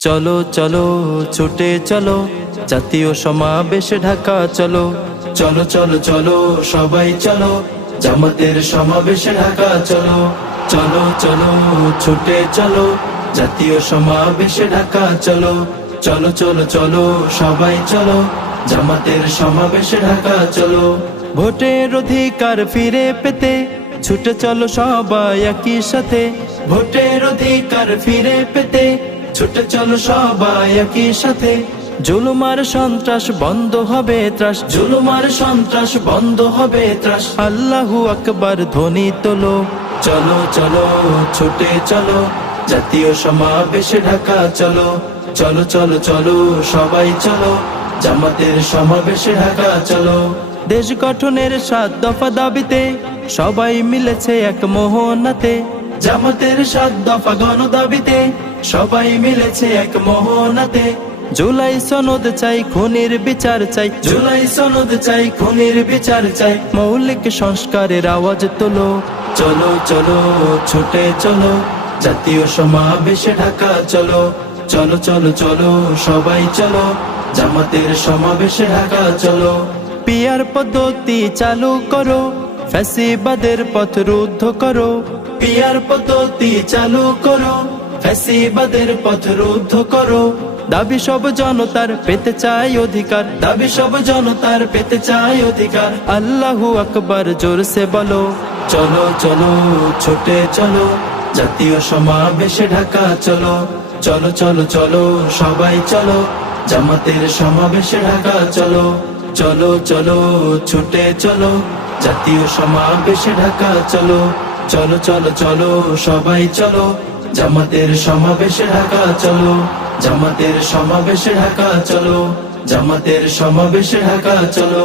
চলো চলো ছুটে চলো, জাতীয় সমাবেশে ঢাকা চলো। চলো চলো চলো সবাই চলো, জামাতের সমাবেশে ঢাকা চলো। চলো চলো ছুটে চলো, জাতীয় সমাবেশে ঢাকা চলো। চলো চলো চলো সবাই চলো, জামাতের সমাবেশে ঢাকা চলো। ভোটের অধিকার ফিরে পেতে ছুটে চলো সবাই একই সাথে। ভোটের অধিকার ফিরে পেতে ছুটে চলো সবাই একই সাথে। জুলুমার সন্ত্রাস বন্ধ হবে ত্রাস, জুলুমার সন্ত্রাস বন্ধ হবে ত্রাস। আল্লাহু আকবার ধ্বনি তোলো। চলো চলো ছুটে চলো, জাতীয় সমাবেশে ঢাকা চলো। চলো চলো চলো সবাই চলো, জামাতের সমাবেশে ঢাকা চলো। দেশ গঠনের 7 দফা দাবিতে সবাই মিলেছে এক মোহনাতে। জামাতের 7 দফা গণ দাবিতে সবাই মিলেছে এক মোহনাতে। জুলাই সনদ চাই, খুনির বিচার চাই। জুলাই সনদ চাই, খুনির বিচার চাই। মৌলিক সংস্কারের আওয়াজ তোলো। চলো চলো ছুটে চলো, জাতীয় সমাবেশে ঢাকা চলো। চলো চলো চলো সবাই চলো, জামাতের সমাবেশে ঢাকা চলো। পিয়ার পদ্ধতি চালু করো, ফ্যাসিবাদের পথ রুদ্ধ করো। পিয়ার পদ্ধতি চালু করো, ফ্যাসিবাদের পথ রুদ্ধ করো। দাবি সব জনতার পেতে চাই অধিকার, দাবি সব জনতার পেতে চাই অধিকার। আল্লাহু আকবার জোরসে বলো। চলো চলো ছুটে চলো, জাতীয় সমাবেশে ঢাকা চলো। চলো চলো চলো সবাই চলো, জামাতের সমাবেশে ঢাকা চলো। চলো চলো ছুটে চলো, জাতীয় সমাবেশে ঢাকা চলো। চলো চলো চলো সবাই চলো, জামাতের সমাবেশে ঢাকা চলো। জামাতের সমাবেশে ঢাকা চলো, জামাতের সমাবেশে ঢাকা চলো।